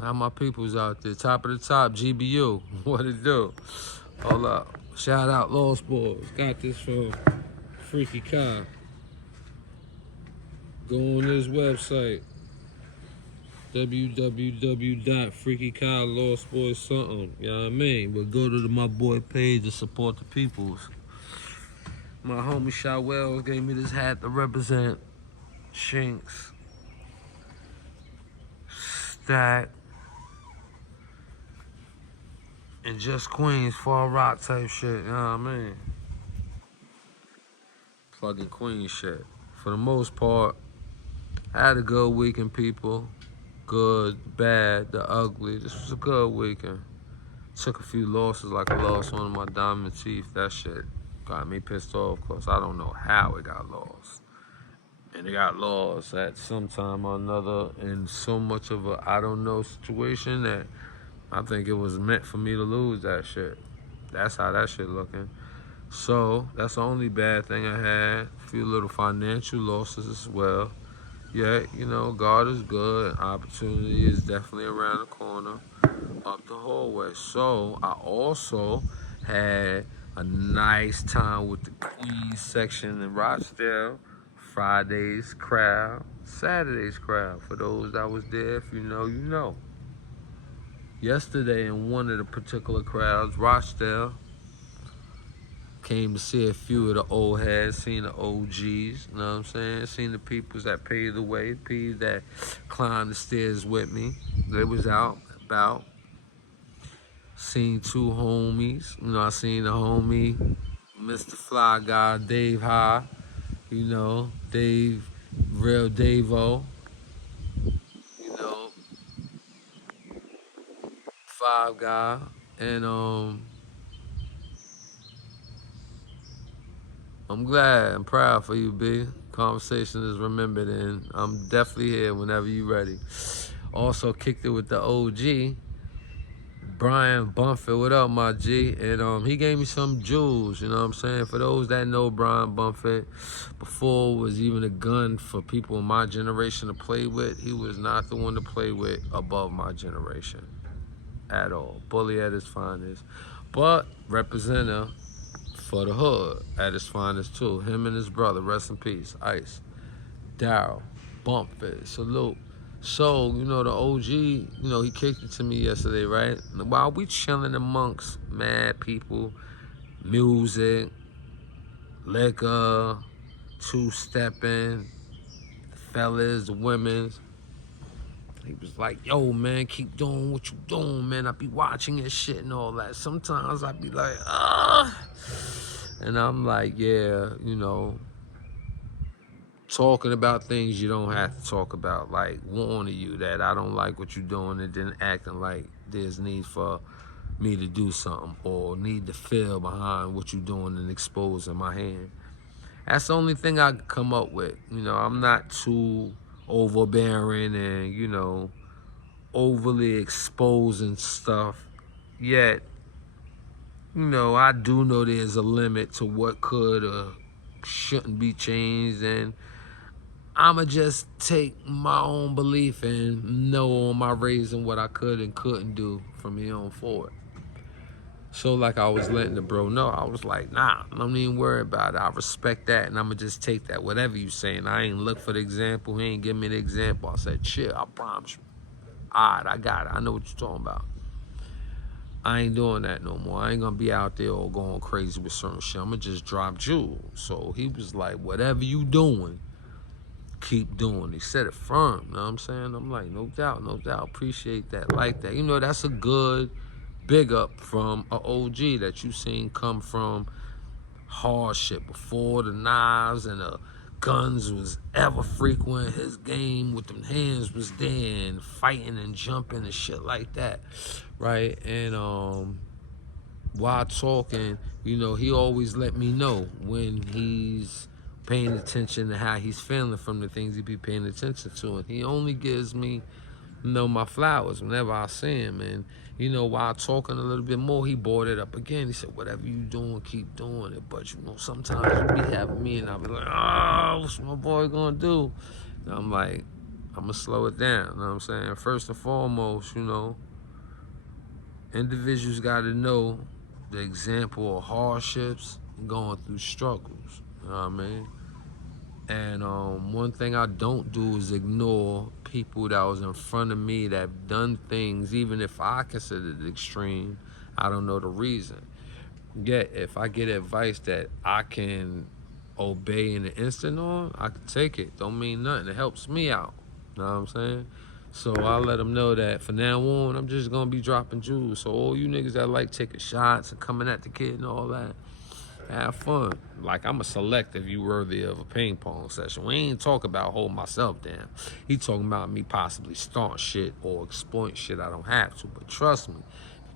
How my peoples out there? Top of the top, GBU. What it do? Hold up. Shout out Lost Boys. Got this from Freaky Kai. Go on this website, www.freakykylostboys something. You know what I mean? But go to my boy page to support the peoples. My homie Shaw Wells gave me this hat to represent Shinks, Stack, and just Queens, Fall Rock type shit. You know what I mean? Plugging Queen shit. For the most part, I had a good weekend, people. Good, bad, the ugly. This was a good weekend. Took a few losses, like I lost one of my diamond teeth. That shit got me pissed off, cause I don't know how it got lost. And it got lost at some time or another in so much of a I don't know situation that I think it was meant for me to lose that shit. That's how that shit looking. So that's the only bad thing I had. A few little financial losses as well. Yeah, you know, God is good. Opportunity is definitely around the corner, up the hallway. So I also had a nice time with the Queens section in Rochdale. Friday's crowd, Saturday's crowd. For those that was there, if you know, you know. Yesterday in one of the particular crowds, Rochdale, came to see a few of the old heads, seen the OGs, you know what I'm saying? Seen the peoples that paved the way, people that climbed the stairs with me. They was out, about. Seen two homies. You know, I seen the homie, Mr. Fly Guy, Dave High. You know, Dave, real Dave-O. You know, Five Guy. And I'm glad, I'm proud for you, B. Conversation is remembered, and I'm definitely here whenever you ready. Also kicked it with the OG, Brian Buffett. What up, my G? And he gave me some jewels, you know what I'm saying? For those that know Brian Buffett, before it was even a gun for people in my generation to play with, he was not the one to play with above my generation at all. Bully at his finest. But representative for the hood at his finest too. Him and his brother, rest in peace, Ice. Daryl, Bumpfit, salute. So, you know, the OG, you know, he kicked it to me yesterday, right? While we chilling amongst mad people, music, liquor, two-stepping, fellas, the women's, he was like, yo, man, keep doing what you doing, man. I be watching your shit and all that. Sometimes I be like, ah. And I'm like, yeah, you know, talking about things you don't have to talk about, like warning you that I don't like what you're doing and then acting like there's need for me to do something or need to feel behind what you're doing and exposing my hand. That's the only thing I can come up with. You know, I'm not too overbearing and, you know, overly exposing stuff. Yet, you know, I do know there's a limit to what could or shouldn't be changed, and I'ma just take my own belief and know on my raising what I could and couldn't do from here on forward. So like I was letting the bro know, I was like, nah, don't even worry about it. I respect that and I'ma just take that. Whatever you saying. I ain't look for the example. He ain't give me the example. I said, chill, I promise you. Alright, I got it. I know what you're talking about. I ain't doing that no more. I ain't gonna be out there all going crazy with certain shit. I'ma just drop jewels. So he was like, whatever you doing, keep doing. He said it firm, you know what I'm saying? I'm like, no doubt, no doubt. Appreciate that, like that. You know, that's a good big up from a OG that you seen come from hard shit before the knives and the guns was ever frequent. His game with them hands was there and fighting and jumping and shit like that, right? And while talking, you know, he always let me know when he's paying attention to how he's feeling from the things he be paying attention to. And he only gives me, you know, my flowers whenever I see him. And, you know, while talking a little bit more, he brought it up again. He said, whatever you doing, keep doing it. But, you know, sometimes you be having me and I'll be like, oh, what's my boy gonna do? And I'm like, I'm going to slow it down, you know what I'm saying? First and foremost, individuals got to know the example of hardships and going through struggles, you know what I mean? And one thing I don't do is ignore people that was in front of me that have done things, even if I consider it extreme, I don't know the reason. Yet, if I get advice that I can obey in an instant on, I can take it. Don't mean nothing. It helps me out. You know what I'm saying? So I let them know that from now on, I'm just going to be dropping jewels. So all you niggas that like taking shots and coming at the kid and all that, have fun. Like, I'm a select if you worthy of a ping pong session. We ain't talk about holding myself down. He talking about me possibly starting shit or exploiting shit I don't have to. But trust me,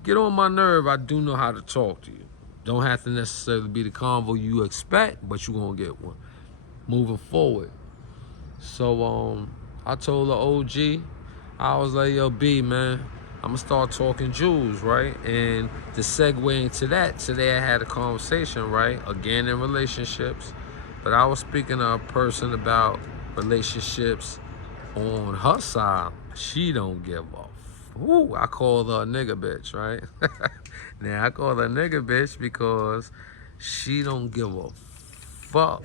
get on my nerve, I do know how to talk to you. Don't have to necessarily be the convo you expect, but you gonna get one. Moving forward. So I told the OG, I was like, yo, B, man, I'm gonna start talking jewels, right? And to segue into that, today I had a conversation, right? Again, in relationships. But I was speaking to a person about relationships on her side. She don't give a Ooh, I call her a nigga bitch, right? Now, I call her a nigga bitch because she don't give a fuck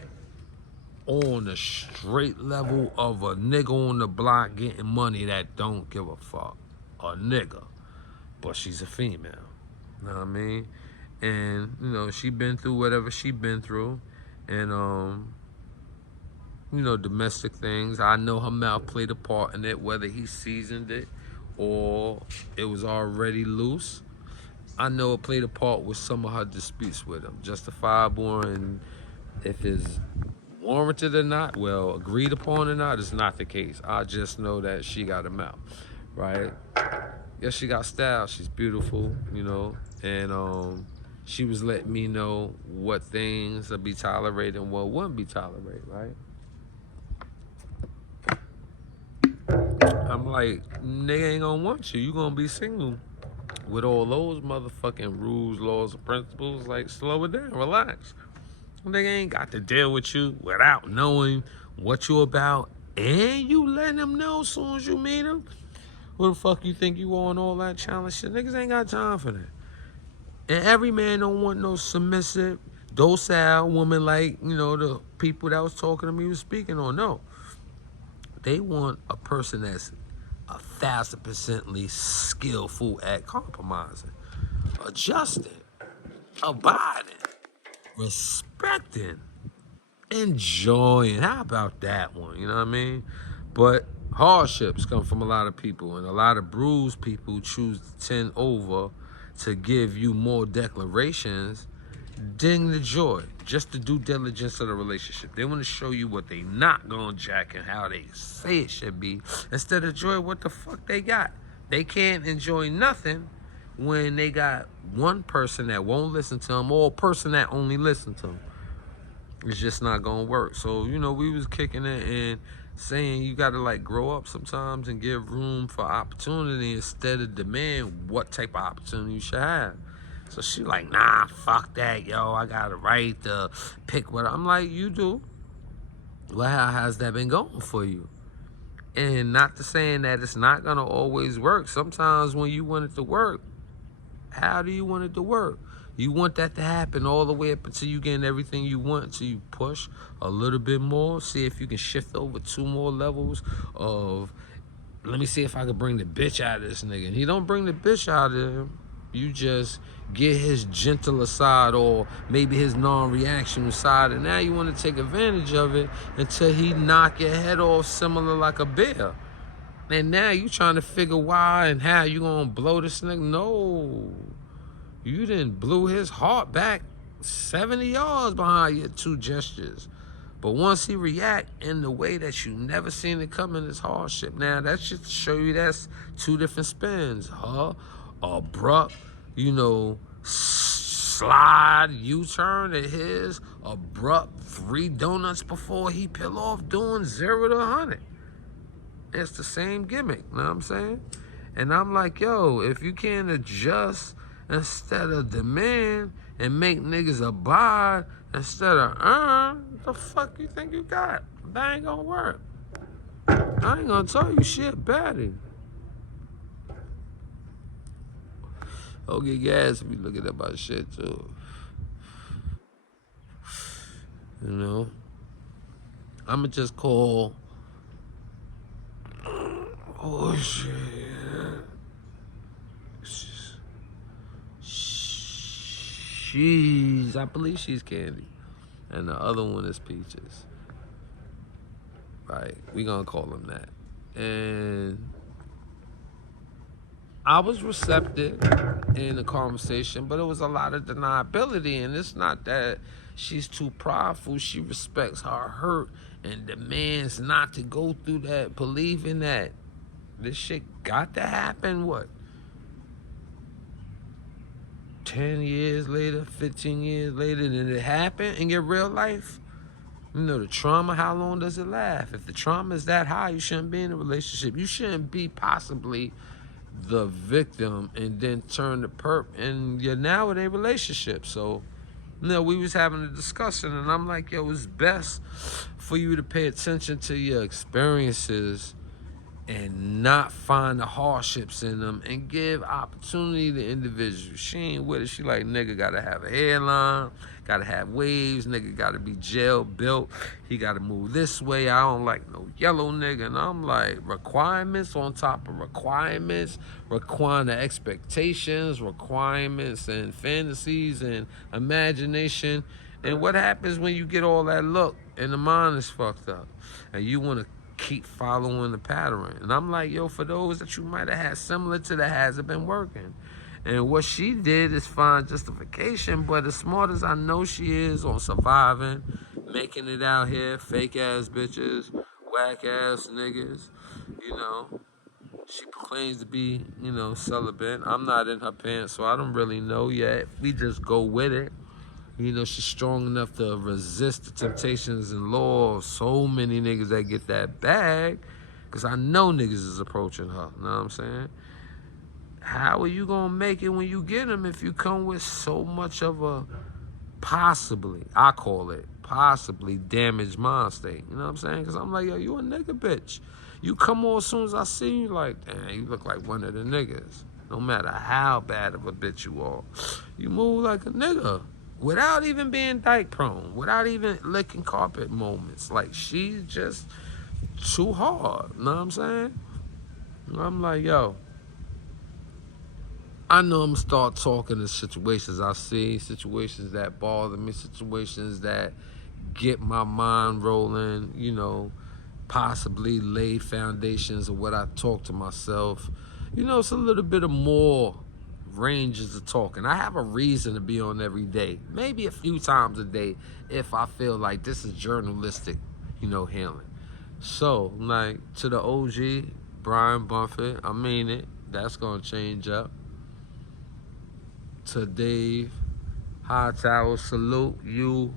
on the straight level of a nigga on the block getting money that don't give a fuck. A nigga. But she's a female. You know what I mean? And, she been through whatever she been through. And, domestic things. I know her mouth played a part in it, whether he seasoned it or it was already loose. I know it played a part with some of her disputes with him. Justifiable, and if it's warranted or not, well, agreed upon or not, is not the case. I just know that she got a mouth, right? Yeah, she got style. She's beautiful, and she was letting me know what things would be tolerated and what wouldn't be tolerated, right? I'm like, nigga ain't gonna want you. You gonna be single with all those motherfucking rules, laws, and principles. Like, slow it down, relax. Nigga ain't got to deal with you without knowing what you about, and you letting them know as soon as you meet them. Who the fuck you think you are and all that challenge shit? Niggas ain't got time for that. And every man don't want no submissive, docile woman like, the people that was talking to me was speaking on. No. They want a person that's 1,000% skillful at compromising, adjusting, abiding, respecting, enjoying. How about that one? You know what I mean? But hardships come from a lot of people, and a lot of bruised people choose to tend over to give you more declarations than the joy, just the due diligence of the relationship. They want to show you what they not gonna jack and how they say it should be, instead of enjoy what the fuck they got. They can't enjoy nothing when they got one person that won't listen to them or a person that only listen to them. It's just not gonna work. So, we was kicking it and saying you gotta grow up sometimes and give room for opportunity instead of demand what type of opportunity you should have. So she like, nah, fuck that, yo. I got a right to pick what I'm like, you do. Well, how has that been going for you? And not to saying that it's not gonna always work. Sometimes when you want it to work, how do you want it to work? You want that to happen all the way up until you get everything you want, until you push a little bit more. See if you can shift over 2 more levels of, let me see if I can bring the bitch out of this nigga. And he don't bring the bitch out of him. You just get his gentler side or maybe his non-reaction side, and now you want to take advantage of it until he knock your head off similar like a bear. And now you trying to figure why and how you gonna blow this nigga. No. You didn't blew his heart back 70 yards behind your 2 gestures. But once he react in the way that you never seen it come in this hardship, now that should show you that's 2 different spins. Abrupt, slide U-turn to his abrupt 3 donuts before he peel off doing 0 to 100. It's the same gimmick, you know what I'm saying? And I'm like, yo, if you can't adjust instead of demand and make niggas abide instead of earn, what the fuck you think you got? That ain't gonna work. I ain't gonna tell you shit, baddie. Don't get gas if you looking at my shit too. You know? I'ma just call. Oh shit. I believe she's Candy. And the other one is Peaches. Right? We gonna call them that. And I was receptive in the conversation, but it was a lot of deniability. And it's not that she's too prideful. She respects her hurt and demands not to go through that, believing that this shit got to happen, what? 10 years later, 15 years later, and it happened in your real life? You know, the trauma, how long does it last? If the trauma is that high, you shouldn't be in a relationship. You shouldn't be possibly the victim and then turn the perp, and you're now in a relationship. So, you know, we was having a discussion, and I'm like, yo, it's best for you to pay attention to your experiences and not find the hardships in them and give opportunity to individuals. She ain't with it. She like, nigga gotta have a hairline, gotta have waves, nigga gotta be gel built, he gotta move this way, I don't like no yellow nigga. And I'm like, requirements on top of requirements, requiring the expectations, requirements and fantasies and imagination. And what happens when you get all that look and the mind is fucked up and you wanna keep following the pattern? And I'm like, yo, for those that you might have had similar to that, hasn't been working. And what she did is find justification, but as smart as I know she is on surviving, making it out here, fake ass bitches, whack ass niggas, you know, she proclaims to be, you know, celibate. I'm not in her pants, so I don't really know yet. We just go with it. You know, she's strong enough to resist the temptations and law of so many niggas that get that bag. Because I know niggas is approaching her. You know what I'm saying? How are you going to make it when you get them if you come with so much of a possibly, I call it, possibly damaged mind state? You know what I'm saying? Because I'm like, yo, you a nigga bitch. You come on as soon as I see you, like, damn, you look like one of the niggas. No matter how bad of a bitch you are. You move like a nigga. Without even being dyke prone, without even licking carpet moments. Like, she's just too hard. You know what I'm saying? I'm like, yo, I know I'm gonna start talking to situations I see, situations that bother me, situations that get my mind rolling, you know, possibly lay foundations of what I talk to myself. You know, it's a little bit of more ranges of talking. I have a reason to be on every day, maybe a few times a day, if I feel like this is journalistic, you know, healing. So, like, to the OG, Brian Buffett, I mean it, that's gonna change up. To Dave, Hightower, salute you.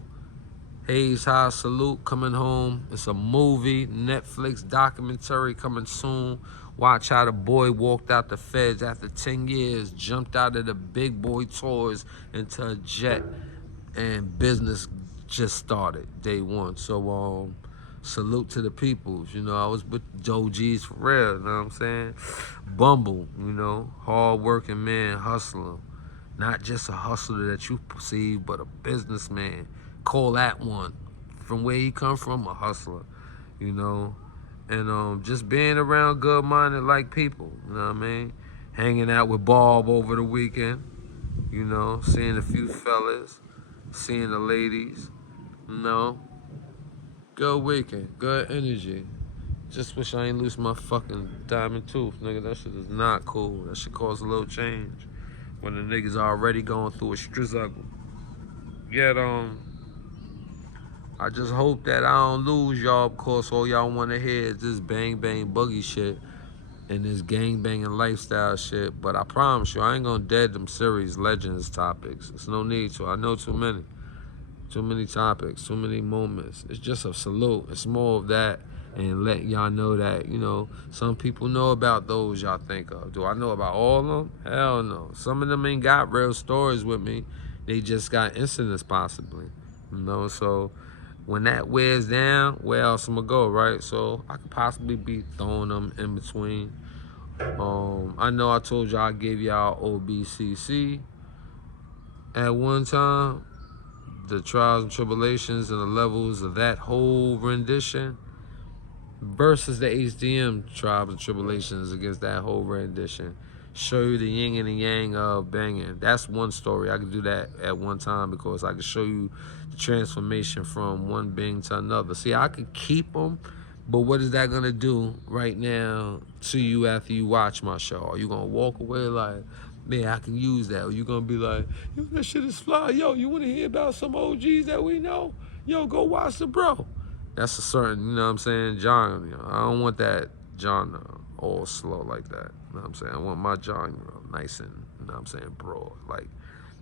Hayes High, salute, coming home. It's a movie, Netflix documentary coming soon. Watch how the boy walked out the feds after 10 years, jumped out of the big boy tours into a jet, and business just started day one. So salute to the peoples. You know, I was with Joe G's for real, you know what I'm saying? Bumble, you know, hard working man, hustler. Not just a hustler that you perceive, but a businessman. Call that one. From where he come from, a hustler, you know? And just being around good-minded like people, you know what I mean? Hanging out with Bob over the weekend, you know? Seeing a few fellas, seeing the ladies, you know? Good weekend, good energy. Just wish I ain't lose my fucking diamond tooth, nigga. That shit is not cool. That shit cause a little change when the niggas already going through a struggle. Yet, I just hope that I don't lose y'all, because all y'all want to hear is this bang bang boogie shit and this gang banging lifestyle shit. But I promise you, I ain't gonna dead them series legends topics. There's no need to. I know too many. Too many topics, too many moments. It's just a salute. It's more of that, and let y'all know that, you know, some people know about those y'all think of. Do I know about all of them? Hell no. Some of them ain't got real stories with me. They just got incidents possibly. You know, so when that wears down, where else I'm gonna go, right? So I could possibly be throwing them in between. I know I told y'all I gave y'all OBCC at one time, the trials and tribulations and the levels of that whole rendition versus the HDM trials and tribulations against that whole rendition. Show you the yin and the yang of banging. That's one story. I could do that at one time because I could show you the transformation from one being to another. See, I could keep them, but what is that gonna do right now to you after you watch my show? Are you gonna walk away like, man, I can use that? Or you gonna be like, yo, that shit is fly. Yo, you wanna hear about some OGs that we know? Yo, go watch the bro. That's a certain, you know what I'm saying, John. You know, I don't want that John all slow like that. You know what I'm saying? I want my John nice and, you know what I'm saying, broad. Like,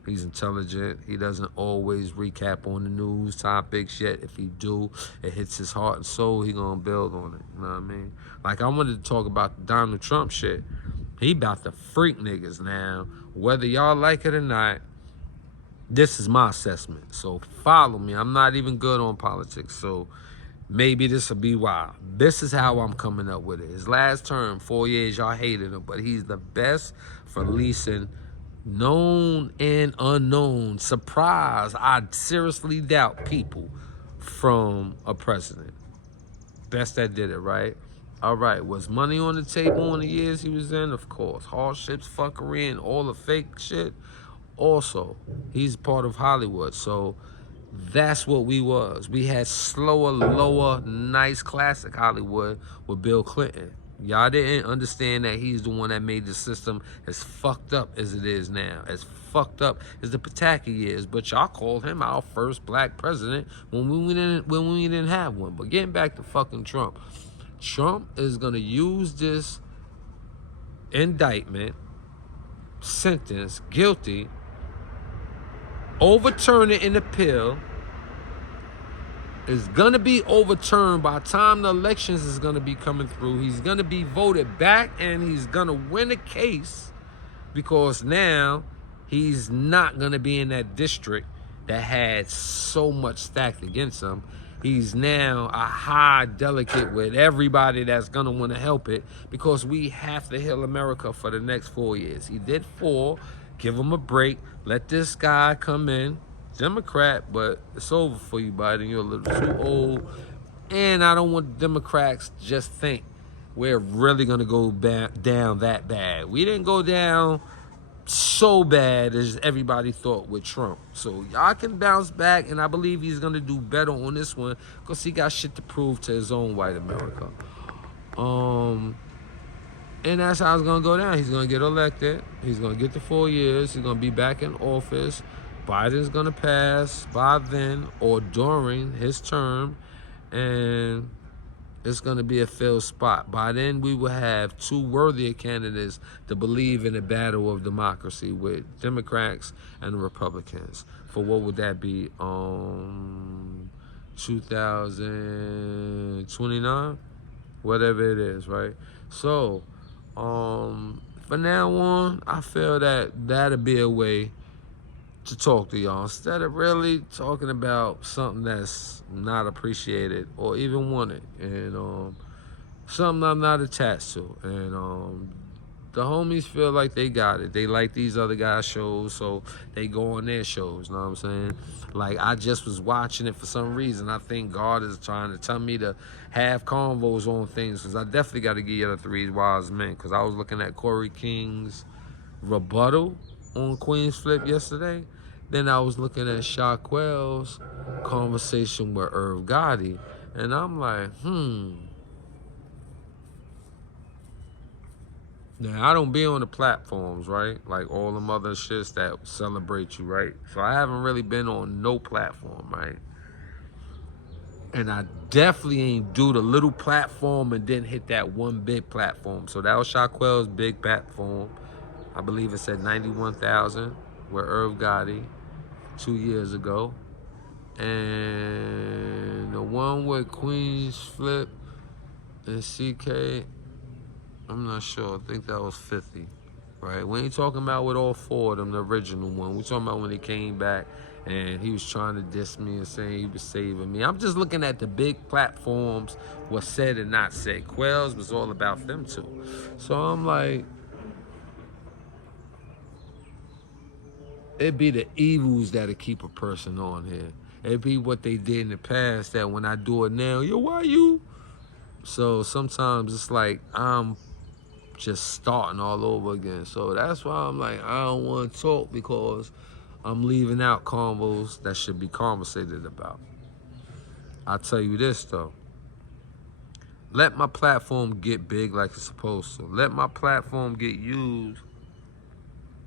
he's intelligent. He doesn't always recap on the news topics yet. If he do, it hits his heart and soul, he gonna build on it. You know what I mean? Like, I wanted to talk about the Donald Trump shit. He about to freak niggas now. Whether y'all like it or not, this is my assessment. So follow me. I'm not even good on politics, so maybe this will be wild. This is how I'm coming up with it. His last term, 4 years, y'all hated him, but he's the best for leasing known and unknown. Surprise, I seriously doubt people from a president. Best that did it, right? All right, was money on the table in the years he was in? Of course. Hardships, fuckery, and all the fake shit. Also, he's part of Hollywood, so that's what we was. We had slower, lower, nice, classic Hollywood with Bill Clinton. Y'all didn't understand that he's the one that made the system as fucked up as it is now, as fucked up as the Pataki is. But y'all called him our first black president when we didn't have one. But getting back to fucking Trump, Trump is gonna use this indictment, sentence, guilty, overturn it in appeal. Is gonna be overturned by the time the elections is gonna be coming through. He's gonna be voted back and he's gonna win a case because now he's not gonna be in that district that had so much stacked against him. He's now a high delegate with everybody that's gonna want to help it because we have to heal America for the next 4 years. He did 4. Give him a break. Let this guy come in. Democrat, but it's over for you, Biden. You're a little too old. And I don't want Democrats to just think we're really going to go down that bad. We didn't go down so bad as everybody thought with Trump. So y'all can bounce back, and I believe he's going to do better on this one because he got shit to prove to his own white America. And that's how it's going to go down. He's going to get elected. He's going to get the 4 years. He's going to be back in office. Biden's going to pass by then or during his term, and it's going to be a failed spot. By then, we will have 2 worthier candidates to believe in a battle of democracy with Democrats and Republicans. For what would that be? 2029? Whatever it is, right? So, from now on, I feel that that'll be a way to talk to y'all instead of really talking about something that's not appreciated or even wanted, and something I'm not attached to. And the homies feel like they got it. They like these other guys' shows, so they go on their shows. You know what I'm saying? Like, I just was watching it for some reason. I think God is trying to tell me to have convos on things because I definitely got to give you the 3 wise men. Because I was looking at Corey King's rebuttal on Queen's Flip yesterday. Then I was looking at Shaquille's conversation with Irv Gotti, and I'm like, Now, I don't be on the platforms, right? Like all them other shits that celebrate you, right? So I haven't really been on no platform, right? And I definitely ain't do the little platform and then hit that one big platform. So that was Shaquille's big platform. I believe it said 91,000 with Irv Gotti 2 years ago. And the one with Queen's Flip and CK, I'm not sure. I think that was 50, right? We ain't talking about with all 4 of them, the original one. We talking about when they came back and he was trying to diss me and saying he was saving me. I'm just looking at the big platforms, what's said and not said. Quells was all about them too. So I'm like, it be the evils that'll keep a person on here. It be what they did in the past that when I do it now, yo, why you? So sometimes it's like I'm just starting all over again. So that's why I'm like, I don't want to talk because I'm leaving out convos that should be conversated about. I'll tell you this though. Let my platform get big like it's supposed to. Let my platform get used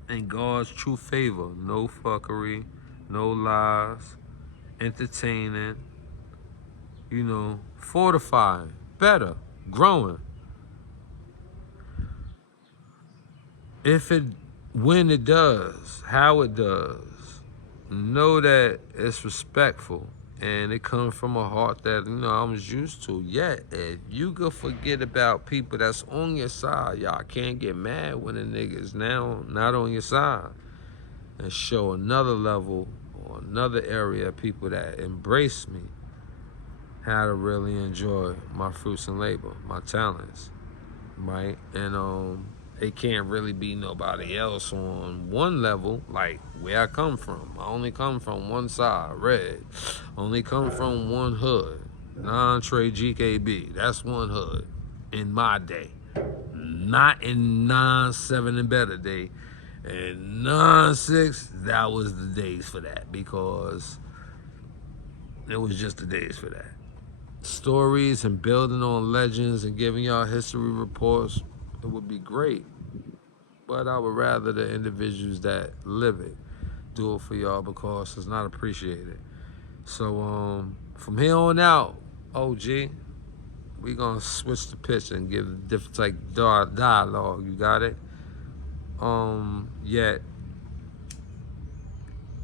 in God's true favor. No fuckery, no lies, entertaining, fortifying, better, growing. If it, when it does, how it does, know that it's respectful and it comes from a heart that I was used to. Yet, if you could forget about people that's on your side, y'all can't get mad when a nigga is now not on your side, and show another level or another area of people that embrace me, how to really enjoy my fruits and labor, my talents, right? And it can't really be nobody else on one level, like where I come from. I only come from one side, red. Only come from one hood, non-trade GKB. That's one hood in my day. Not in 9-7 and better day. And 9-6, that was the days for that, because it was just the days for that. Stories and building on legends and giving y'all history reports, it would be great. But I would rather the individuals that live it do it for y'all, because it's not appreciated. So from here on out, OG, we gonna switch the pitch and give a different type of dialogue. You got it? Yet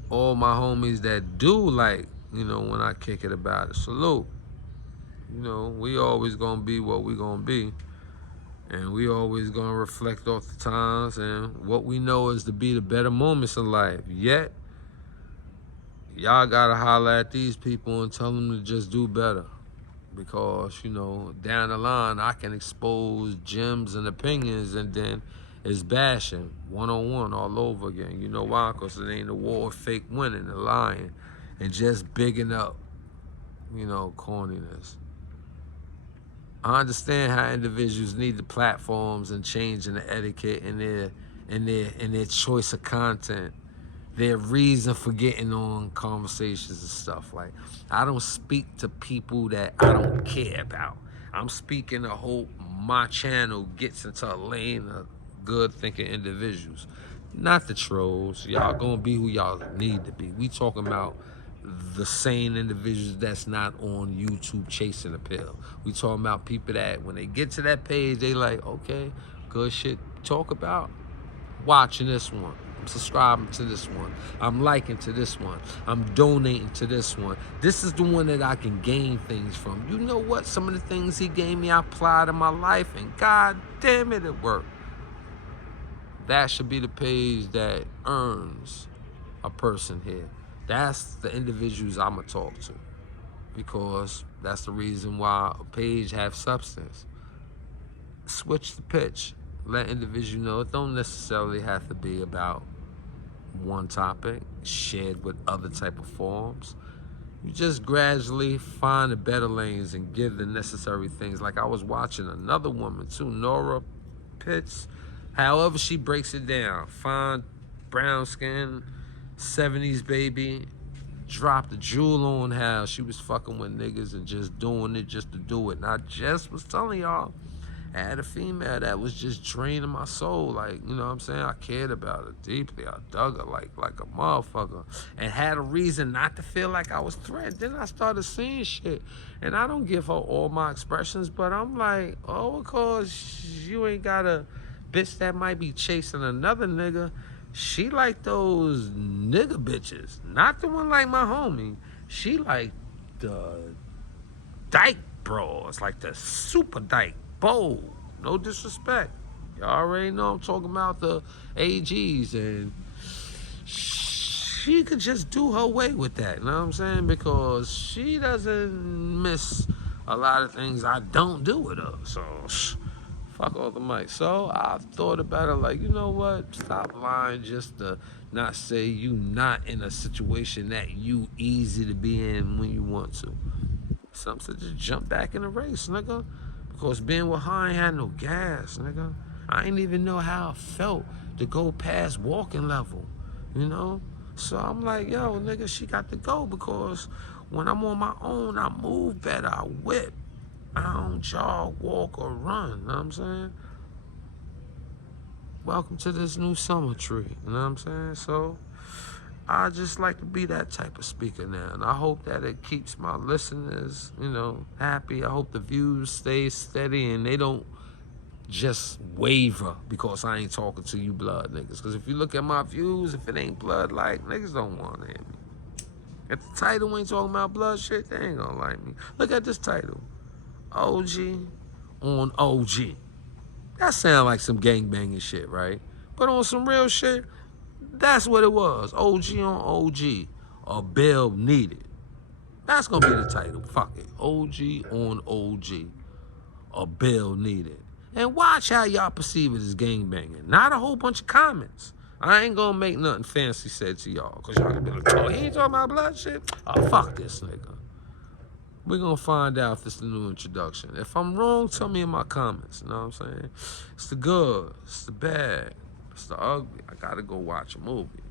all my homies that do like, when I kick it about it, salute. We always gonna be what we gonna be. And we always gonna reflect off the times and what we know is to be the better moments in life. Yet, y'all gotta holler at these people and tell them to just do better. Because, down the line, I can expose gems and opinions, and then it's bashing one-on-one all over again. You know why? Because it ain't a war of fake winning and lying and just bigging up, corniness. I understand how individuals need the platforms and changing the etiquette and their choice of content, their reason for getting on conversations and stuff. Like, I don't speak to people that I don't care about. I'm speaking to hope my channel gets into a lane of good thinking individuals, not the trolls. Y'all gonna be who y'all need to be. We talking about the sane individuals that's not on YouTube chasing a pill. We talking about people that when they get to that page, they like, okay, good shit talk about. Watching this one. I'm subscribing to this one. I'm liking to this one. I'm donating to this one. This is the one that I can gain things from. You know what? Some of the things he gave me, I applied in my life, and god damn it, it worked. That should be the page that earns a person here. That's the individuals I'ma talk to, because that's the reason why a page have substance. Switch the pitch. Let individuals know it don't necessarily have to be about one topic shared with other type of forms. You just gradually find the better lanes and give the necessary things. Like I was watching another woman too, Nora Pitts. However she breaks it down, fine, brown skin, 70s baby, dropped a jewel on how she was fucking with niggas and just doing it just to do it. And I just was telling y'all, I had a female that was just draining my soul. Like, you know what I'm saying? I cared about her deeply. I dug her like a motherfucker. And had a reason not to feel like I was threatened. Then I started seeing shit. And I don't give her all my expressions, but I'm like, oh, because you ain't got a bitch that might be chasing another nigga. She like those nigga bitches. Not the one like my homie. She like the dyke bros. Like the super dyke. Bold. No disrespect. Y'all already know I'm talking about the AGs. And she could just do her way with that, you know what I'm saying? Because she doesn't miss a lot of things I don't do with her. So, fuck all the mic. So, I've thought about it like, you know what? Stop lying just to not say you not in a situation that you easy to be in when you want to. Some said just jump back in the race, nigga. Because being with her, I ain't had no gas, nigga. I ain't even know how it felt to go past walking level, you know? So I'm like, yo, nigga, she got to go because when I'm on my own, I move better, I whip. I don't jog, walk, or run, you know what I'm saying? Welcome to this new summer tree, you know what I'm saying? So I just like to be that type of speaker now, and I hope that it keeps my listeners, you know, happy. I hope the views stay steady and they don't just waver because I ain't talking to you blood niggas. Because if you look at my views, if it ain't blood like, niggas don't want to hear me. If the title ain't talking about blood shit, they ain't gonna like me. Look at this title, OG on OG. That sound like some gangbanging shit, right? But on some real shit, that's what it was. OG on OG. A bill needed. That's gonna be the title. Fuck it. OG on OG. A bill needed. And watch how y'all perceive it as gangbanging. Not a whole bunch of comments. I ain't gonna make nothing fancy said to y'all. Cause y'all gonna be like, oh, he ain't talking about blood shit? Oh, fuck this nigga. We're gonna find out if it's the new introduction. If I'm wrong, tell me in my comments. You know what I'm saying? It's the good, it's the bad, it's the ugly. I gotta go watch a movie.